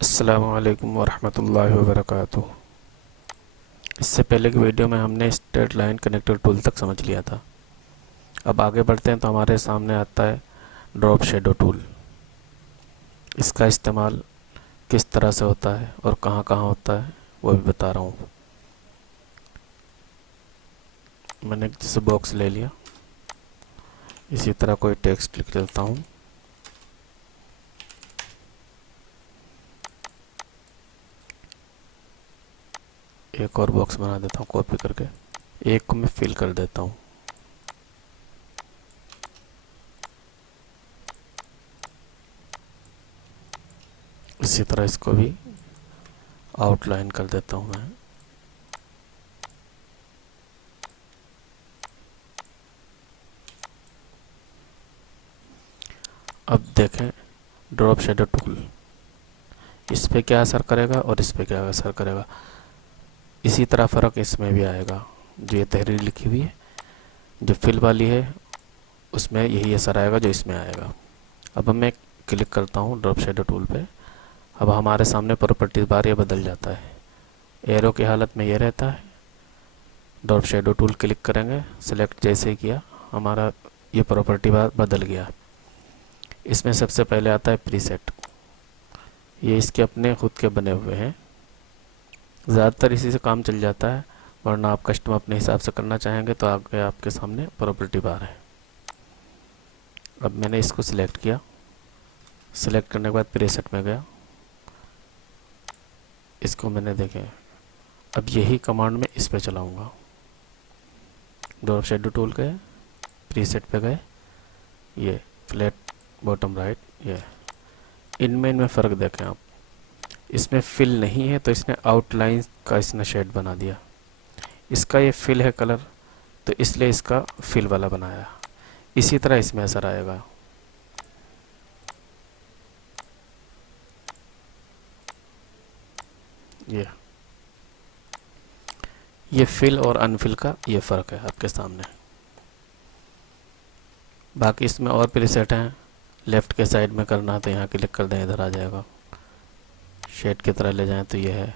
अस्सलामुअलैकुम वरहमतुल्लाहि वबरकातुहू। इससे पहले की वीडियो में हमने स्ट्रेट लाइन कनेक्टर टूल तक समझ लिया था। अब आगे बढ़ते हैं तो हमारे सामने आता है ड्रॉप शेडो टूल। इसका इस्तेमाल किस तरह से होता है और कहाँ कहाँ होता है वो भी बता रहा हूँ। मैंने जैसे बॉक्स ले लिया, इसी तरह कोई टेक्स्ट लिख देता हूँ। एक और बॉक्स बना देता हूँ कॉपी करके, एक को मैं फिल कर देता हूँ। इसी तरह इसको भी आउटलाइन कर देता हूँ मैं। अब देखें ड्रॉप शेडो टूल, इस पे क्या असर करेगा और इस पे क्या असर करेगा। इसी तरह फ़र्क इसमें भी आएगा। जो ये तहरीर लिखी हुई है, जो फिल वाली है, उसमें यही असर आएगा जो इसमें आएगा। अब मैं क्लिक करता हूँ ड्रॉप शेडो टूल पे। अब हमारे सामने प्रॉपर्टीज बार ये बदल जाता है। एरो की हालत में ये रहता है। ड्रॉप शेडो टूल क्लिक करेंगे, सेलेक्ट जैसे ही किया हमारा ये प्रॉपर्टी बार बदल गया। इसमें सबसे पहले आता है प्रीसेट। ये इसके अपने खुद के बने हुए हैं, ज़्यादातर इसी से काम चल जाता है, वरना आप कस्टम अपने हिसाब से करना चाहेंगे तो आगे आपके सामने प्रॉपर्टी बार है। अब मैंने इसको सिलेक्ट किया, सिलेक्ट करने के बाद प्रीसेट में गया, इसको मैंने देखे। अब यही कमांड में इस पे चलाऊंगा। ड्रॉप शेडो टूल गए, प्रीसेट पे गए, ये फ्लैट बॉटम राइट, ये इनमें फ़र्क देखें आप। इसमें फिल नहीं है तो इसने आउटलाइन का इसने शेड बना दिया। इसका ये फिल है कलर, तो इसलिए इसका फिल वाला बनाया। इसी तरह इसमें असर आएगा। ये फिल और अनफिल का ये फ़र्क है आपके सामने। बाकी इसमें और प्रीसेट हैं। लेफ़्ट के साइड में करना है तो यहाँ क्लिक कर दें, इधर आ जाएगा। शेड की तरह ले जाएं तो ये है,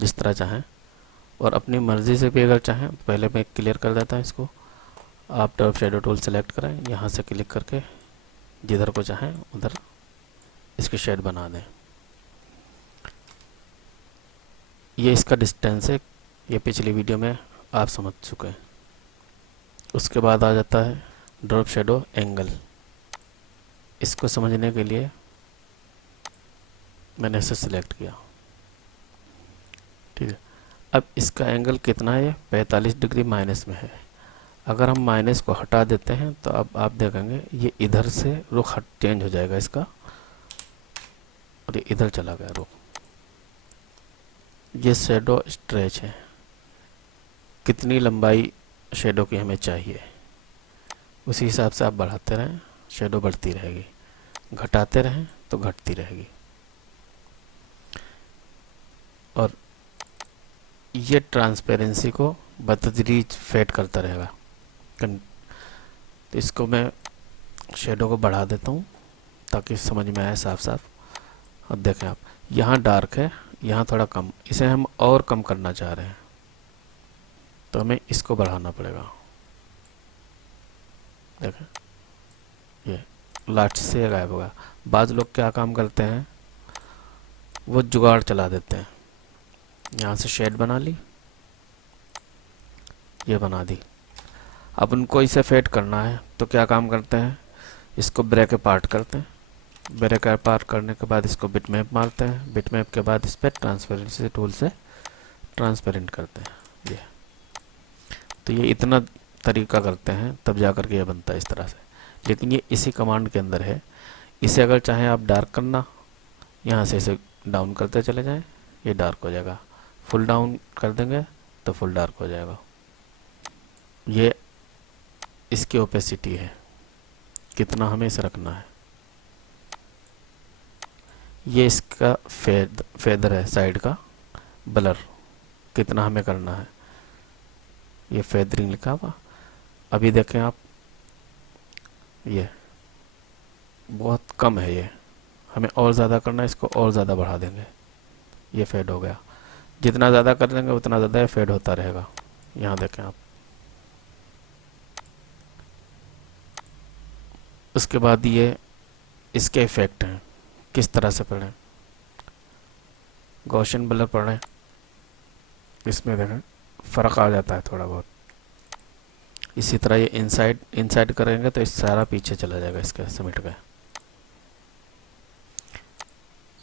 जिस तरह चाहें। और अपनी मर्ज़ी से भी अगर चाहें, पहले मैं क्लियर कर देता हूँ इसको। आप ड्रॉप शेडो टूल सेलेक्ट करें, यहाँ से क्लिक करके जिधर को चाहें उधर इसकी शेड बना दें। ये इसका डिस्टेंस है, ये पिछली वीडियो में आप समझ चुके हैं। उसके बाद आ जाता है ड्रॉप शेडो एंगल। इसको समझने के लिए मैंने इसे सिलेक्ट किया, ठीक है। अब इसका एंगल कितना है, 45 डिग्री माइनस में है। अगर हम माइनस को हटा देते हैं तो अब आप देखेंगे ये इधर से रुख चेंज हो जाएगा इसका, और ये इधर चला गया रुख। ये शेडो स्ट्रेच है, कितनी लंबाई शेडो की हमें चाहिए उसी हिसाब से आप बढ़ाते रहें, शेडो बढ़ती रहेगी। घटाते रहें तो घटती रहेगी। और ये ट्रांसपेरेंसी को बतदरीज फेड करता रहेगा। तो इसको मैं शेडो को बढ़ा देता हूँ ताकि समझ में आए साफ साफ। और देखें आप, यहाँ डार्क है, यहाँ थोड़ा कम, इसे हम और कम करना चाह रहे हैं तो हमें इसको बढ़ाना पड़ेगा। देखें ये लास्ट से गायब होगा। बाज़ लोग क्या काम करते हैं, वो जुगाड़ चला देते हैं। यहाँ से शेड बना ली, ये बना दी। अब उनको इसे फेड करना है तो क्या काम करते हैं, इसको ब्रेक अपार्ट करते हैं। ब्रेक अपार्ट करने के बाद इसको बिटमैप मारते हैं। बिटमैप के बाद इस पर ट्रांसपेरेंसी टूल से ट्रांसपेरेंट करते हैं। ये तो ये इतना तरीका करते हैं तब जा कर के ये बनता है इस तरह से। लेकिन ये इसी कमांड के अंदर है। इसे अगर चाहें आप डार्क करना, यहाँ से इसे डाउन करते चले जाएं, ये डार्क हो जाएगा। फुल डाउन कर देंगे तो फुल डार्क हो जाएगा। ये इसकी ओपेसिटी है, कितना हमें इसे रखना है। ये इसका फेदर है, साइड का ब्लर कितना हमें करना है, ये फेदरिंग लिखा हुआ। अभी देखें आप, ये बहुत कम है, ये हमें और ज़्यादा करना है, इसको और ज़्यादा बढ़ा देंगे, ये फेड हो गया। जितना ज़्यादा कर देंगे उतना ज़्यादा ये फेड होता रहेगा। यहाँ देखें आप। उसके बाद ये इसके इफ़ेक्ट हैं, किस तरह से पढ़ें। गॉसियन ब्लर पढ़ें, इसमें देखें फ़र्क आ जाता है थोड़ा बहुत। इसी तरह ये इनसाइड इनसाइड करेंगे तो इस सारा पीछे चला जाएगा, इसके समेट गए।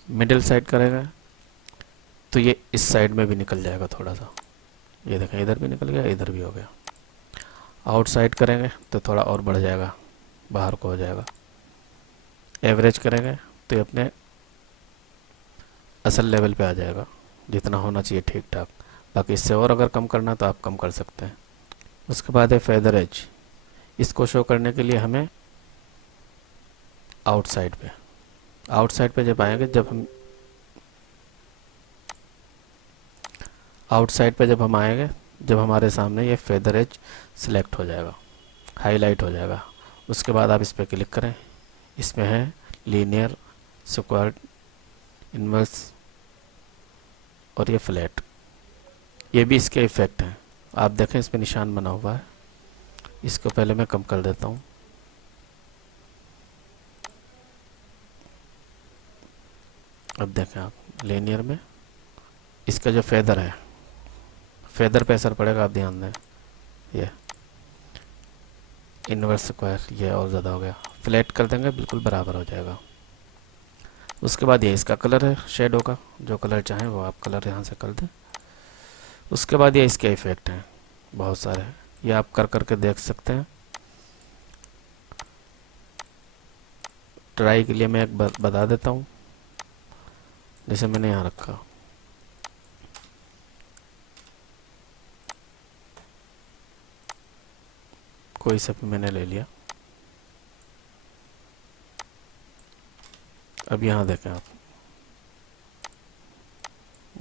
मिडिल साइड करेंगे तो ये इस साइड में भी निकल जाएगा थोड़ा सा, ये देखें इधर भी निकल गया, इधर भी हो गया। आउटसाइड करेंगे तो थोड़ा और बढ़ जाएगा, बाहर को हो जाएगा। एवरेज करेंगे तो ये अपने असल लेवल पे आ जाएगा, जितना होना चाहिए ठीक ठाक। बाकी इससे और अगर कम करना तो आप कम कर सकते हैं। उसके बाद है फेदर एज। इसको शो करने के लिए हमें आउटसाइड पे जब आएंगे, जब हमारे सामने ये फेदर एज सिलेक्ट हो जाएगा, हाईलाइट हो जाएगा। उसके बाद आप इस पर क्लिक करें, इसमें है लीनियर, स्क्वायर, इनवर्स और ये फ्लैट, ये भी इसके इफ़ेक्ट हैं। आप देखें इस पर निशान बना हुआ है, इसको पहले मैं कम कर देता हूँ। अब देखें आप लीनियर में इसका जो फेदर है, फेदर पे असर पड़ेगा, आप ध्यान दें। ये इनवर्स स्क्वायर ये और ज़्यादा हो गया, फ्लैट कर देंगे बिल्कुल बराबर हो जाएगा। उसके बाद ये इसका कलर है शेडो का, जो कलर चाहें वो आप कलर यहाँ से कर दें। उसके बाद ये इसके इफ़ेक्ट हैं बहुत सारे, ये आप कर करके देख सकते हैं। ट्राई के लिए मैं एक बता देता हूँ, जैसे मैंने यहाँ रखा, कोई सा भी मैंने ले लिया। अब यहाँ देखें आप,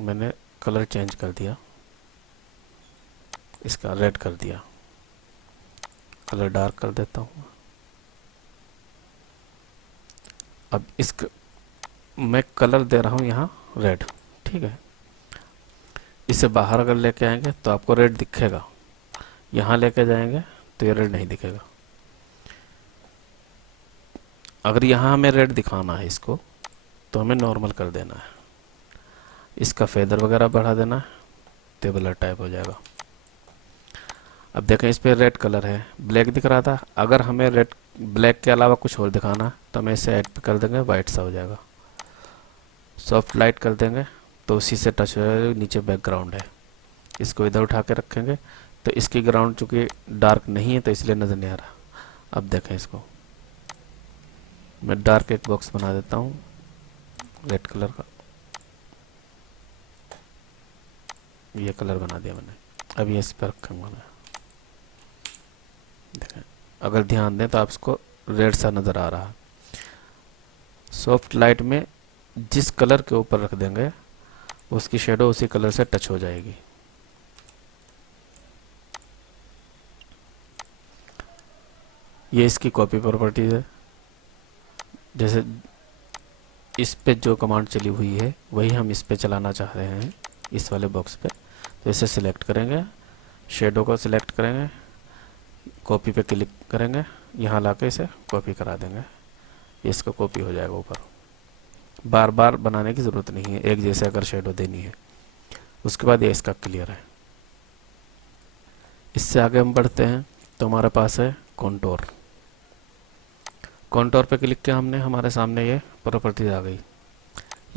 मैंने कलर चेंज कर दिया, इसका रेड कर दिया, कलर डार्क कर देता हूँ। अब मैं कलर दे रहा हूँ यहाँ रेड, ठीक है। इसे बाहर अगर लेके आएंगे तो आपको रेड दिखेगा, यहाँ लेके जाएंगे तो ये रेड नहीं दिखेगा। अगर यहाँ हमें रेड दिखाना है इसको, तो हमें नॉर्मल कर देना है, इसका फेदर वगैरह बढ़ा देना है, टेबलर टाइप हो जाएगा। अब देखें इस पर रेड कलर है, ब्लैक दिख रहा था, अगर हमें रेड ब्लैक के अलावा कुछ और दिखाना तो हमें इसे ऐड कर देंगे, वाइट सा हो जाएगा। सॉफ्ट लाइट कर देंगे तो उसी से टच हो जाएगा। नीचे बैकग्राउंड है, इसको इधर उठा के रखेंगे तो इसकी ग्राउंड चूँकि डार्क नहीं है तो इसलिए नज़र नहीं आ रहा। अब देखें इसको, मैं डार्क एक बॉक्स बना देता हूँ रेड कलर का, ये कलर बना दिया मैंने। अब ये इस पर रखूँगा मैं, देखें अगर ध्यान दें तो आप इसको रेड सा नज़र आ रहा है। सॉफ्ट लाइट में जिस कलर के ऊपर रख देंगे उसकी शेडो उसी कलर से टच हो जाएगी। ये इसकी कॉपी प्रॉपर्टीज है, जैसे इस पे जो कमांड चली हुई है वही हम इस पे चलाना चाह रहे हैं, इस वाले बॉक्स पे। तो इसे सिलेक्ट करेंगे, शेडो को सिलेक्ट करेंगे, कॉपी पे क्लिक करेंगे, यहाँ लाके इसे कॉपी करा देंगे, इसका कॉपी हो जाएगा ऊपर। बार बार बनाने की ज़रूरत नहीं है, एक जैसे अगर शेडो देनी है। उसके बाद ये इसका क्लियर है। इससे आगे हम बढ़ते हैं तो हमारे पास है कॉन्टोर। कॉन्टोर पे क्लिक किया हमने, हमारे सामने ये प्रॉपर्टीज आ गई,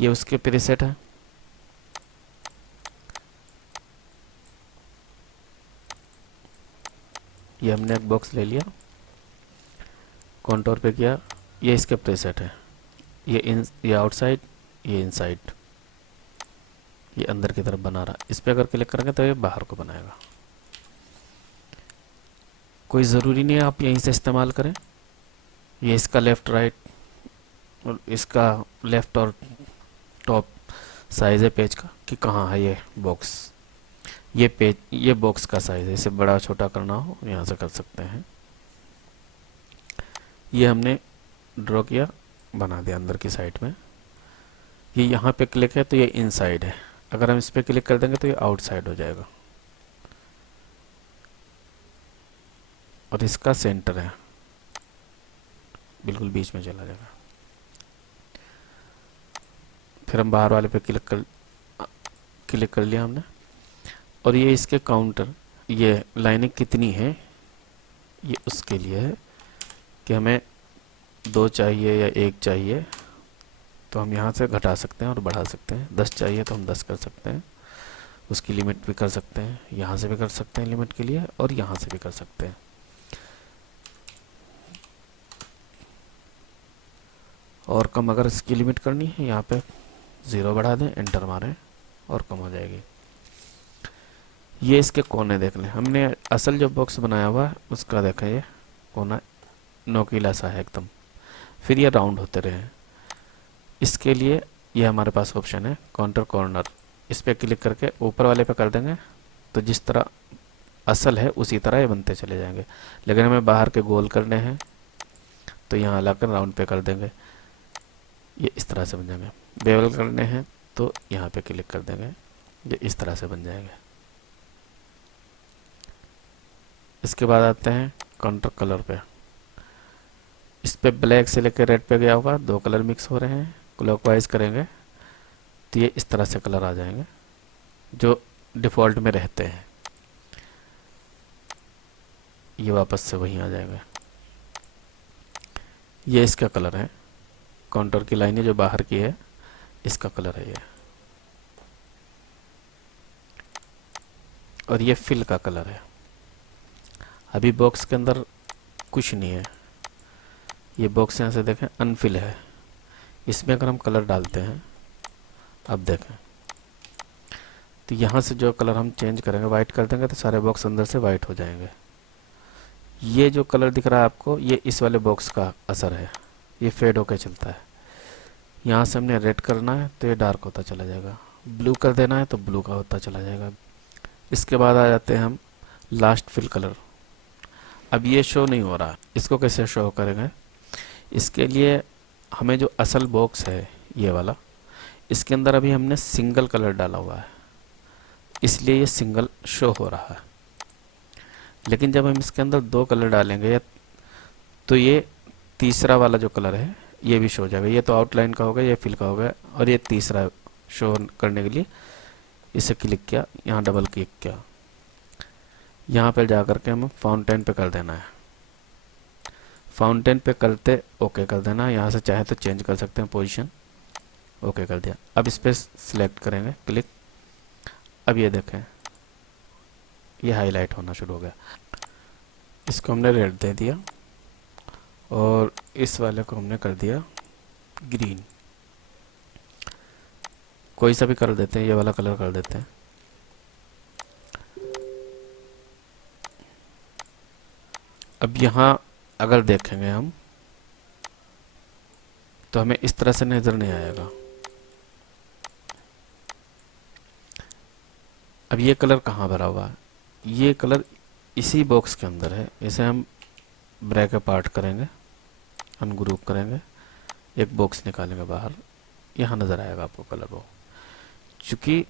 ये उसके प्रीसेट है। ये हमने एक बॉक्स ले लिया, कॉन्टोर पे किया, ये इसके प्रीसेट है। ये आउटसाइड, ये इनसाइड, ये अंदर की तरफ बना रहा। इस पर अगर क्लिक करेंगे तो ये बाहर को बनाएगा। कोई ज़रूरी नहीं है आप यहीं से इस्तेमाल करें। ये इसका लेफ़्ट राइट और इसका लेफ़्ट और टॉप साइज़ है पेज का कि कहाँ है ये बॉक्स। ये बॉक्स का साइज़ है, इसे बड़ा छोटा करना हो यहाँ से कर सकते हैं। ये हमने ड्रॉ किया, बना दिया अंदर की साइड में। ये यहाँ पे क्लिक है तो ये इनसाइड है, अगर हम इस पर क्लिक कर देंगे तो ये आउटसाइड हो जाएगा। और इसका सेंटर है, बिल्कुल बीच में चला जाएगा। फिर हम बाहर वाले पे क्लिक कर लिया हमने। और ये इसके काउंटर, ये लाइनें कितनी है ये उसके लिए है कि हमें 2 चाहिए या 1 चाहिए, तो हम यहाँ से घटा सकते हैं और बढ़ा सकते हैं। 10 चाहिए तो हम 10 कर सकते हैं, उसकी लिमिट भी कर सकते हैं, यहाँ से भी कर सकते हैं लिमिट के लिए, और यहाँ से भी कर सकते हैं। और कम अगर इसकी लिमिट करनी है, यहाँ पे 0 बढ़ा दें, एंटर मारें और कम हो जाएगी। ये इसके कोने देख लें, हमने असल जो बॉक्स बनाया हुआ है उसका देखा, ये कोना नोकीला सा है एकदम, फिर ये राउंड होते रहे। इसके लिए ये हमारे पास ऑप्शन है काउंटर कॉर्नर, इस पर क्लिक करके ऊपर वाले पे कर देंगे तो जिस तरह असल है उसी तरह ये बनते चले जाएंगे। लेकिन हमें बाहर के गोल करने हैं तो यहाँ लाकर राउंड पे कर देंगे, ये इस तरह से बन जाएंगे। बेवल करने हैं तो यहाँ पे क्लिक कर देंगे, ये इस तरह से बन जाएंगे। इसके बाद आते हैं काउंटर कलर पे। इस पे ब्लैक से लेकर रेड पे गया होगा, 2 कलर मिक्स हो रहे हैं, क्लॉकवाइज करेंगे तो ये इस तरह से कलर आ जाएंगे जो डिफ़ॉल्ट में रहते हैं, ये वापस से वहीं आ जाएंगे। ये इसका कलर है, काउंटर की लाइनें जो बाहर की है इसका कलर है ये। और ये फिल का कलर है। अभी बॉक्स के अंदर कुछ नहीं है, ये बॉक्स यहाँ से देखें अनफिल है, इसमें अगर हम कलर डालते हैं, अब देखें तो यहाँ से जो कलर हम चेंज करेंगे, वाइट कर देंगे तो सारे बॉक्स अंदर से वाइट हो जाएंगे। ये जो कलर दिख रहा है आपको, ये इस वाले बॉक्स का असर है, ये फेड होकर चलता है। यहाँ से हमने रेड करना है तो ये डार्क होता चला जाएगा, ब्लू कर देना है तो ब्लू का होता चला जाएगा। इसके बाद आ जाते हैं हम लास्ट फिल कलर। अब ये शो नहीं हो रहा, इसको कैसे शो करेंगे? इसके लिए हमें जो असल बॉक्स है ये वाला, इसके अंदर अभी हमने सिंगल कलर डाला हुआ है, इसलिए ये सिंगल शो हो रहा है। लेकिन जब हम इसके अंदर 2 कलर डालेंगे तो ये तीसरा वाला जो कलर है ये भी शो हो जाएगा। ये तो आउटलाइन का हो गया, ये फिल का हो गया, और ये तीसरा शो करने के लिए इसे क्लिक किया, यहाँ डबल क्लिक किया, यहाँ पर जा कर के हमें फाउंटेन पे कर देना है। फाउंटेन पे करते ओके कर देना, यहाँ से चाहे तो चेंज कर सकते हैं पोजीशन, ओके कर दिया। अब इस पर सिलेक्ट करेंगे क्लिक, अब ये देखें ये हाईलाइट होना शुरू हो गया। इसको हमने रेड दे दिया और इस वाले को हमने कर दिया ग्रीन, कोई सा भी कर देते हैं, ये वाला कलर कर देते हैं। अब यहाँ अगर देखेंगे हम तो हमें इस तरह से नजर नहीं आएगा। अब ये कलर कहाँ भरा हुआ है? ये कलर इसी बॉक्स के अंदर है, इसे हम ब्रैक पार्ट करेंगे, अनग्रुप करेंगे, एक बॉक्स निकालेंगे बाहर, यहाँ नज़र आएगा आपको कलर वो। चूँकि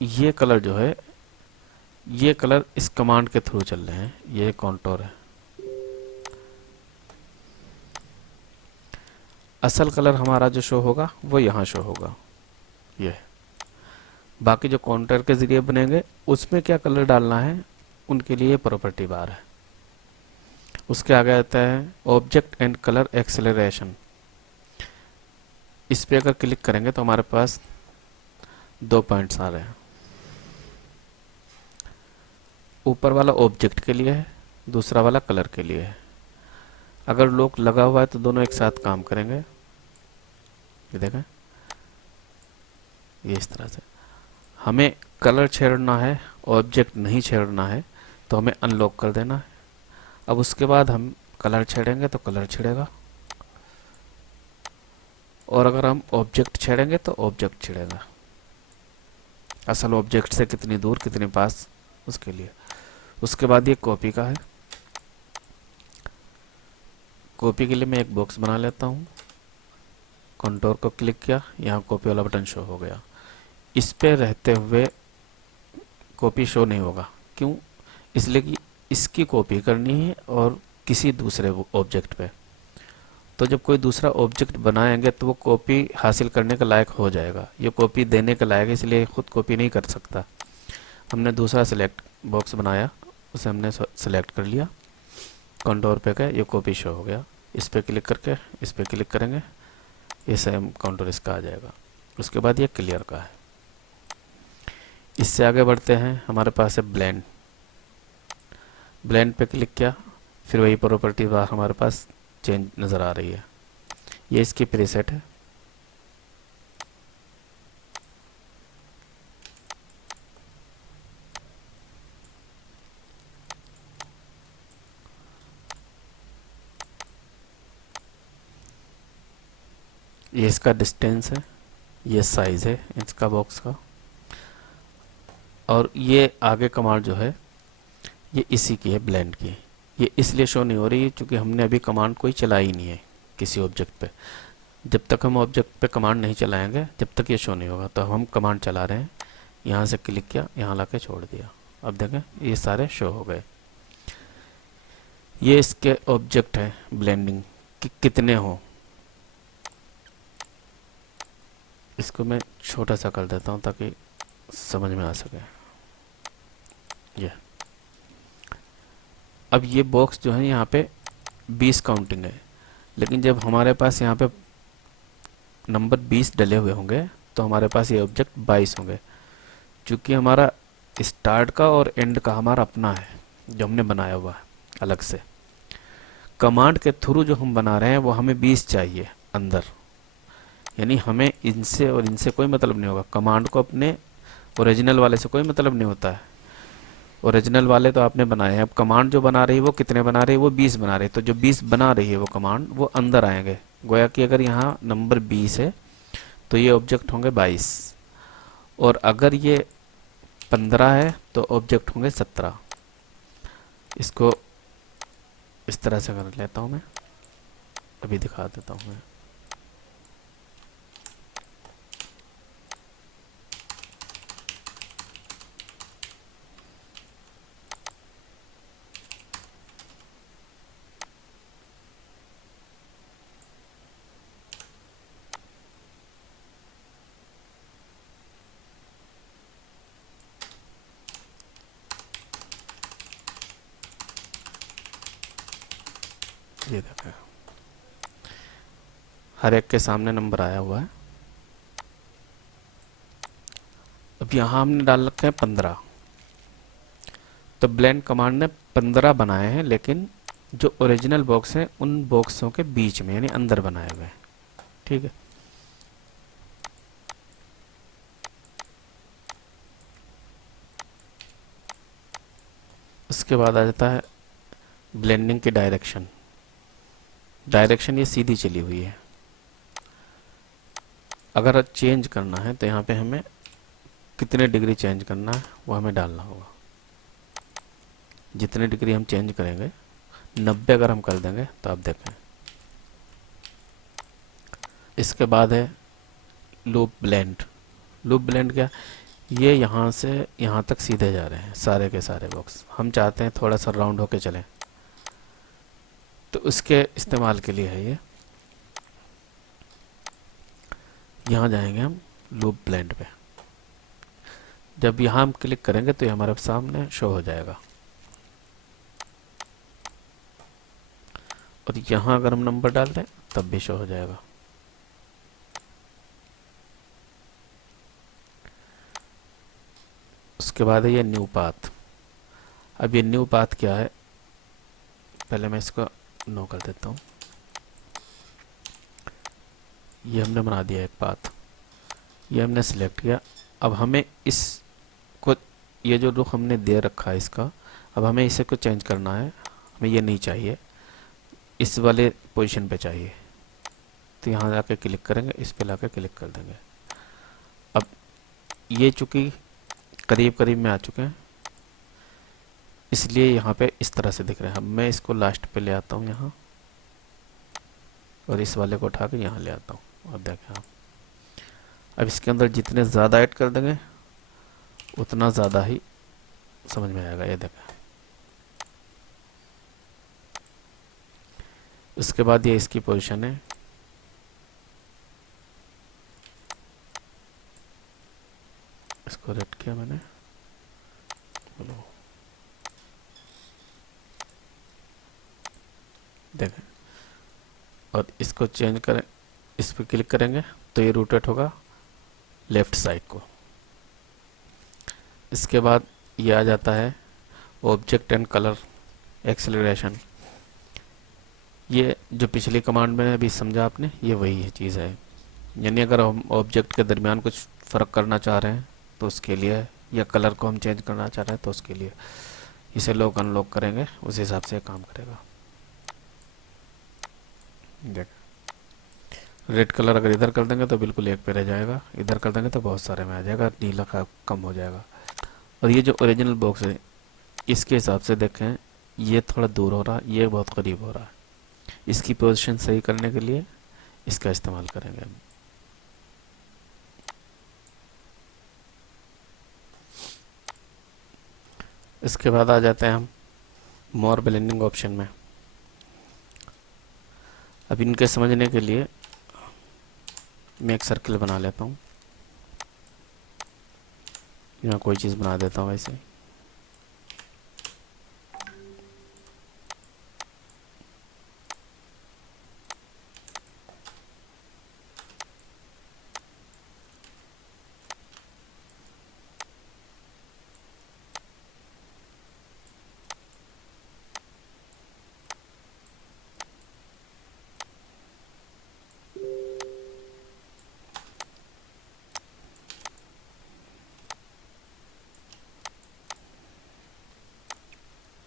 ये कलर जो है, ये कलर इस कमांड के थ्रू चल रहे हैं, ये कॉन्टोर है। असल कलर हमारा जो शो होगा वो यहाँ शो होगा, ये। बाकी जो काउंटर के ज़रिए बनेंगे उसमें क्या कलर डालना है उनके लिए प्रॉपर्टी बार है। उसके आगे आता है ऑब्जेक्ट एंड कलर एक्सेलरेशन। इस पे अगर क्लिक करेंगे तो हमारे पास 2 पॉइंट्स आ रहे हैं। ऊपर वाला ऑब्जेक्ट के लिए है, दूसरा वाला कलर के लिए है। अगर लॉक लगा हुआ है तो दोनों एक साथ काम करेंगे, ये देखें, ये इस तरह से। हमें कलर छेड़ना है, ऑब्जेक्ट नहीं छेड़ना है, तो हमें अनलॉक कर देना है। अब उसके बाद हम कलर छेड़ेंगे तो कलर छेड़ेगा, और अगर हम ऑब्जेक्ट छेड़ेंगे तो ऑब्जेक्ट छेड़ेगा। असल ऑब्जेक्ट से कितनी दूर कितने पास, उसके लिए। उसके बाद ये कॉपी का है, कॉपी के लिए मैं एक बॉक्स बना लेता हूँ, कंट्रोल को क्लिक किया, यहाँ कॉपी वाला बटन शो हो गया। इस पे रहते हुए कॉपी शो नहीं होगा, क्यों? इसलिए कि इसकी कॉपी करनी है और किसी दूसरे ऑब्जेक्ट पे। तो जब कोई दूसरा ऑब्जेक्ट बनाएंगे तो वो कॉपी हासिल करने के लायक हो जाएगा, ये कॉपी देने के लायक है, इसलिए खुद कॉपी नहीं कर सकता। हमने दूसरा सिलेक्ट बॉक्स बनाया, उसे हमने सेलेक्ट कर लिया, कंट्रोल पे गए, ये कॉपी शो हो गया। इस पर क्लिक करके इस पर क्लिक करेंगे, ये सेम काउंटर इसका आ जाएगा। उसके बाद ये क्लियर का है। इससे आगे बढ़ते हैं, हमारे पास है ब्लेंड। ब्लेंड पे क्लिक किया, फिर वही प्रॉपर्टी हमारे पास चेंज नज़र आ रही है। ये इसकी प्रीसेट है। ये इसका डिस्टेंस है, ये साइज़ है इसका बॉक्स का, और ये आगे कमांड जो है ये इसी की है, ब्लेंड की। ये इसलिए शो नहीं हो रही है क्योंकि हमने अभी कमांड कोई चलाई नहीं है किसी ऑब्जेक्ट पे। जब तक हम ऑब्जेक्ट पे कमांड नहीं चलाएंगे जब तक ये शो नहीं होगा। तो हम कमांड चला रहे हैं, यहाँ से क्लिक किया, यहाँ लाके छोड़ दिया, अब देखें ये सारे शो हो गए। ये इसके ऑब्जेक्ट हैं ब्लेंडिंग कि कितने हों। इसको मैं छोटा सा कर देता हूँ ताकि समझ में आ सके। ये अब ये बॉक्स जो है यहाँ पे 20 काउंटिंग है, लेकिन जब हमारे पास यहाँ पे नंबर 20 डले हुए होंगे तो हमारे पास ये ऑब्जेक्ट 22 होंगे। चूँकि हमारा स्टार्ट का और एंड का हमारा अपना है जो हमने बनाया हुआ है अलग से। कमांड के थ्रू जो हम बना रहे हैं वो हमें 20 चाहिए अंदर, यानी हमें इनसे और इनसे कोई मतलब नहीं होगा। कमांड को अपने ओरिजिनल वाले से कोई मतलब नहीं होता है। ओरिजिनल वाले तो आपने बनाए हैं, अब कमांड जो बना रही है वो कितने बना रही है, वो 20 बना रही है। तो जो 20 बना रही है वो कमांड वो अंदर आएंगे। गोया कि अगर यहाँ नंबर 20 है तो ये ऑब्जेक्ट होंगे 22, और अगर ये 15 है तो ऑब्जेक्ट होंगे 17। इसको इस तरह से कर लेता हूँ मैं, अभी दिखा देता हूँ मैं। ये देखें हर एक के सामने नंबर आया हुआ है। अब यहाँ हमने डाल रखे हैं 15, तो ब्लेंड कमांड ने 15 बनाए हैं, लेकिन जो ओरिजिनल बॉक्स हैं उन बॉक्सों के बीच में यानी अंदर बनाए हुए हैं। ठीक है, उसके बाद आ जाता है ब्लेंडिंग की डायरेक्शन। डायरेक्शन ये सीधी चली हुई है, अगर चेंज करना है तो यहाँ पे हमें कितने डिग्री चेंज करना है वो हमें डालना होगा। जितने डिग्री हम चेंज करेंगे, 90 अगर हम कर देंगे तो आप देखें। इसके बाद है लूप ब्लेंड। लूप ब्लेंड क्या, ये यहाँ से यहाँ तक सीधे जा रहे हैं सारे के सारे बॉक्स। हम चाहते हैं थोड़ा सा राउंड होके चलें, तो उसके इस्तेमाल के लिए है ये। यहाँ जाएंगे हम लूप ब्लेंड पे, जब यहाँ हम क्लिक करेंगे तो ये हमारे सामने शो हो जाएगा। और यहाँ अगर हम नंबर डाल दें तब भी शो हो जाएगा। उसके बाद है ये न्यू पाथ। अब ये न्यू पाथ क्या है, पहले मैं इसको नो कर देता हूँ। ये हमने बना दिया एक पाथ, ये हमने सिलेक्ट किया। अब हमें इस को, ये जो रुख हमने दे रखा है इसका, अब हमें इसे को चेंज करना है। हमें ये नहीं चाहिए, इस वाले पोजीशन पे चाहिए। तो यहाँ जाके क्लिक करेंगे, इस पे लाके क्लिक कर देंगे। अब ये चूँकि करीब करीब में आ चुके हैं इसलिए यहाँ पे इस तरह से दिख रहे हैं। अब मैं इसको लास्ट पे ले आता हूँ यहाँ, और इस वाले को उठा के यहाँ ले आता हूँ। अब देखें आप, अब इसके अंदर जितने ज़्यादा ऐड कर देंगे उतना ज़्यादा ही समझ में आएगा। ये देखें, उसके बाद ये इसकी पोजीशन है, इसको रेड किया मैंने, बोलो देखें, और इसको चेंज करें, इस पर क्लिक करेंगे तो ये रोटेट होगा लेफ्ट साइड को। इसके बाद ये आ जाता है ऑब्जेक्ट एंड कलर एक्सेलरेशन। ये जो पिछली कमांड में अभी समझा आपने, ये वही है चीज़ है। यानी अगर हम ऑब्जेक्ट के दरमियान कुछ फ़र्क करना चाह रहे हैं तो उसके लिए, या कलर को हम चेंज करना चाह रहे हैं तो उसके लिए इसे लॉक अनलॉक करेंगे, उस हिसाब से काम करेगा। देख, रेड कलर अगर इधर कर देंगे तो बिल्कुल एक पे रह जाएगा, इधर कर देंगे तो बहुत सारे में आ जाएगा, नीला का कम हो जाएगा। और ये जो ओरिजिनल बॉक्स है इसके हिसाब से देखें, ये थोड़ा दूर हो रहा है, ये बहुत करीब हो रहा है। इसकी पोजीशन सही करने के लिए इसका इस्तेमाल करेंगे हम। इसके बाद आ जाते हैं हम मोर ब्लेंडिंग ऑप्शन में। अब इनके समझने के लिए मैं एक सर्किल बना लेता हूँ, यहाँ कोई चीज़ बना देता हूँ वैसे।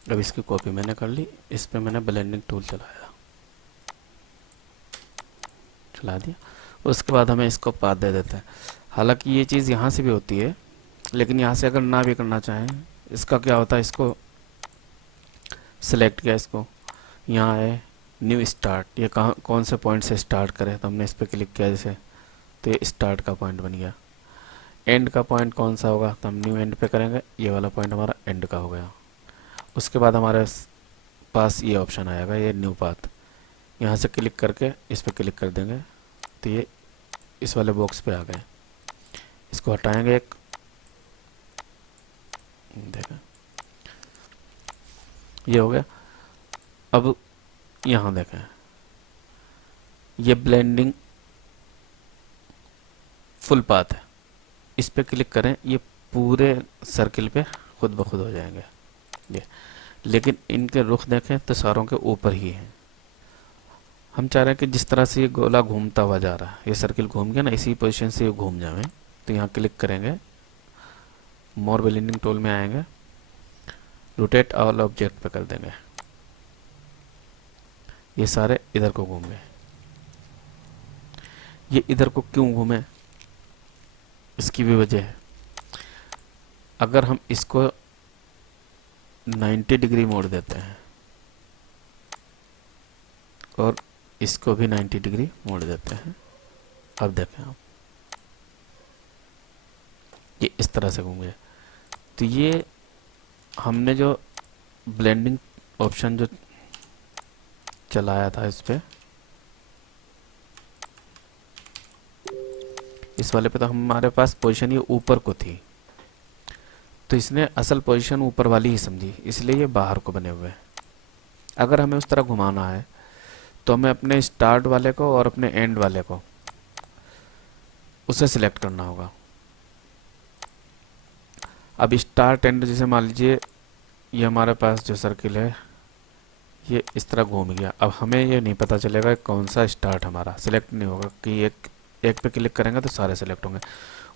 अब इसकी कॉपी मैंने कर ली, इस पे मैंने ब्लेंडिंग टूल चला दिया। उसके बाद हमें इसको पाथ दे देते हैं। हालांकि ये चीज़ यहाँ से भी होती है, लेकिन यहाँ से अगर ना भी करना चाहें, इसका क्या होता है, इसको सिलेक्ट किया, इसको यहाँ है न्यू स्टार्ट, ये कहाँ कौन से पॉइंट से स्टार्ट करें, तो हमने इस पर क्लिक किया जैसे, तो ये स्टार्ट का पॉइंट बन गया। एंड का पॉइंट कौन सा होगा, तो हम न्यू एंड पे करेंगे, ये वाला पॉइंट हमारा एंड का हो गया। उसके बाद हमारे पास ये ऑप्शन आएगा, ये न्यू पाथ, यहाँ से क्लिक करके इस पर क्लिक कर देंगे तो ये इस वाले बॉक्स पे आ गए। इसको हटाएंगे एक, देखा ये हो गया। अब यहाँ देखें, ये ब्लेंडिंग फुल पाथ है, इस पे क्लिक करें, ये पूरे सर्किल पे खुद ब खुद हो जाएंगे ये। लेकिन इनके रुख देखें तो सारों के ऊपर ही हैं। हम चाह रहे हैं कि जिस तरह से ये गोला घूमता हुआ जा रहा है, ये सर्किल घूम गया ना, इसी पोजीशन से ये घूम जाए। तो यहाँ क्लिक करेंगे, मोर ब्लेंडिंग टूल में आएंगे, रोटेट ऑल ऑब्जेक्ट पे कर देंगे, ये सारे इधर को घूम गए। ये इधर को क्यों घूमे, इसकी भी वजह है। अगर हम इसको 90 डिग्री मोड़ देते हैं और इसको भी 90 डिग्री मोड़ देते हैं, अब देखें आप, ये इस तरह से घूम गया। तो ये हमने जो ब्लेंडिंग ऑप्शन जो चलाया था इस पे, इस वाले पे तो हमारे पास पोजीशन ये ऊपर को थी, तो इसने असल पोजीशन ऊपर वाली ही समझी, इसलिए ये बाहर को बने हुए हैं। अगर हमें उस तरह घुमाना है तो हमें अपने स्टार्ट वाले को और अपने एंड वाले को उसे सिलेक्ट करना होगा। अब स्टार्ट एंड, जैसे मान लीजिए ये हमारे पास जो सर्किल है ये इस तरह घूम गया, अब हमें ये नहीं पता चलेगा कौन सा स्टार्ट हमारा सिलेक्ट नहीं होगा, कि एक पे क्लिक करेंगे तो सारे सिलेक्ट होंगे।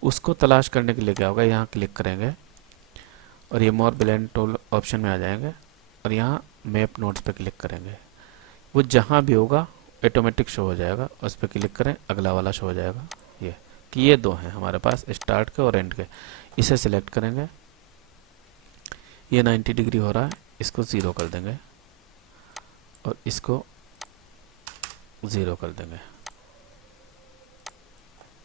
उसको तलाश करने के लिए क्या होगा, यहाँ क्लिक करेंगे और ये मोर ब्लेंड टूल ऑप्शन में आ जाएंगे और यहाँ मैप नोट्स पे क्लिक करेंगे, वो जहाँ भी होगा ऑटोमेटिक शो हो जाएगा, उस पर क्लिक करें, अगला वाला शो हो जाएगा। ये कि ये दो हैं हमारे पास, स्टार्ट के और एंड के, इसे सिलेक्ट करेंगे, ये 90 डिग्री हो रहा है, इसको 0 कर देंगे और इसको 0 कर देंगे।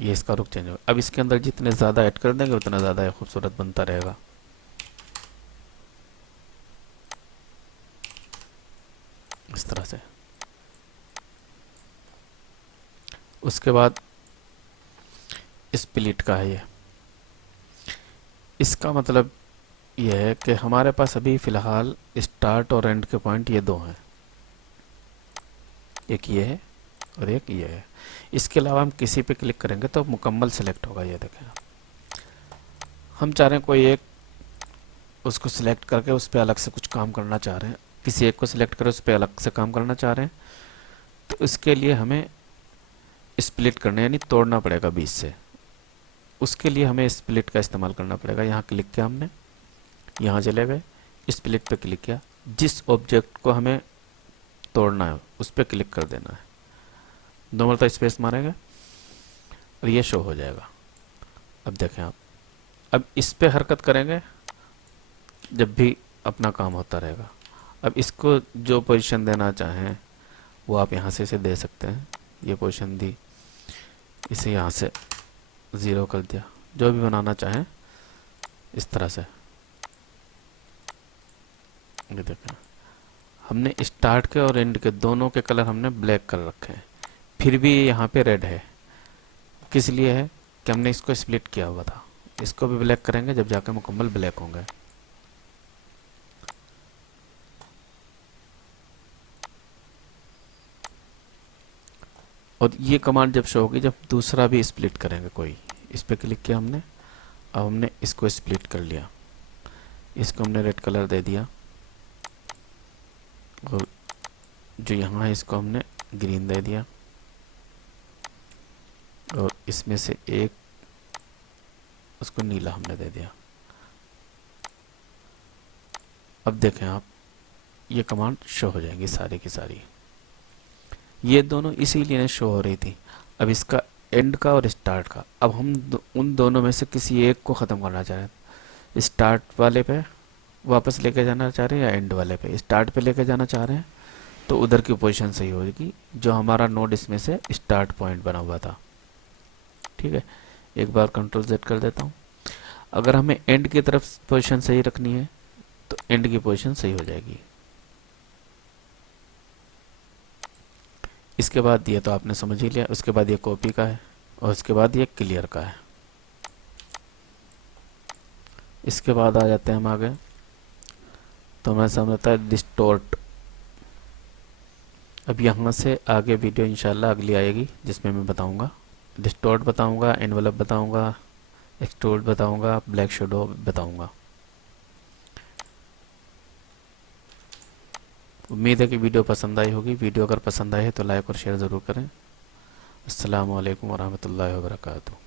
ये इसका रुख चेंज होगा। अब इसके अंदर जितने ज़्यादा ऐड कर देंगे उतना ज़्यादा ये खूबसूरत बनता रहेगा। इस तरह से। उसके बाद स्प्लिट का है ये। इसका मतलब ये है कि हमारे पास अभी फ़िलहाल स्टार्ट और एंड के पॉइंट ये दो हैं, एक ये है और एक ये है। इसके अलावा हम किसी पे क्लिक करेंगे तो मुकम्मल सेलेक्ट होगा। ये देखें, हम चाह रहे हैं कोई एक, उसको सिलेक्ट करके उस पर अलग से कुछ काम करना चाह रहे हैं, किसी एक को सिलेक्ट कर उस पर अलग से काम करना चाह रहे हैं, तो इसके लिए हमें स्प्लिट करना यानी तोड़ना पड़ेगा बीच से। उसके लिए हमें स्प्लिट का इस्तेमाल करना पड़ेगा। यहाँ क्लिक किया हमने, यहाँ चले गए, स्प्लिट पे क्लिक किया, जिस ऑब्जेक्ट को हमें तोड़ना है उस पर क्लिक कर देना है, 2 मरतबा स्पेस मारेंगे और ये शो हो जाएगा। अब देखें आप, अब इस पे हरकत करेंगे जब भी अपना काम होता रहेगा। अब इसको जो पोजीशन देना चाहें वो आप यहाँ से इसे दे सकते हैं। ये पोजीशन दी, इसे यहाँ से 0 कर दिया, जो भी बनाना चाहें इस तरह से। ये देखें, हमने स्टार्ट के और एंड के दोनों के कलर हमने ब्लैक कर रखे हैं, फिर भी यहाँ पे रेड है। किस लिए है कि हमने इसको स्प्लिट किया हुआ था। इसको भी ब्लैक करेंगे जब जाकर मुकम्मल ब्लैक होंगे। और ये कमांड जब शो होगी जब दूसरा भी स्प्लिट करेंगे कोई। इस पर क्लिक किया हमने, अब हमने इसको स्प्लिट कर लिया, इसको हमने रेड कलर दे दिया और जो यहाँ है इसको हमने ग्रीन दे दिया और इसमें से एक उसको नीला हमने दे दिया। अब देखें आप, ये कमांड शो हो जाएंगी सारी की सारी। ये दोनों इसीलिए शो हो रही थी। अब इसका एंड का और स्टार्ट का, अब हम उन दोनों में से किसी एक को ख़त्म करना चाह रहे हैं। स्टार्ट वाले पे वापस लेके जाना चाह रहे हैं या एंड वाले पे? स्टार्ट पे लेके जाना चाह रहे हैं तो उधर की पोजीशन सही होगी जो हमारा नोड इसमें से स्टार्ट पॉइंट बना हुआ था। ठीक है, एक बार कंट्रोल Z कर देता हूँ। अगर हमें एंड की तरफ पोजीशन सही रखनी है तो एंड की पोजीशन सही हो जाएगी। इसके बाद ये तो आपने समझ ही लिया। उसके बाद ये कॉपी का है और उसके बाद ये क्लियर का है। इसके बाद आ जाते हैं हम आगे, तो हमें समझता है डिस्टोर्ट। अब यहाँ से आगे वीडियो इंशाल्लाह अगली आएगी जिसमें मैं बताऊँगा डिस्टोर्ट, बताऊँगा एनवलप, बताऊँगा एक्सट्रूड, बताऊँगा ब्लैक शैडो, बताऊँगा। उम्मीद है कि वीडियो पसंद आई होगी। वीडियो अगर पसंद आए तो लाइक और शेयर ज़रूर करें। अस्सलामु अलैकुम वरहमतुल्लाहि वबरकातुहू।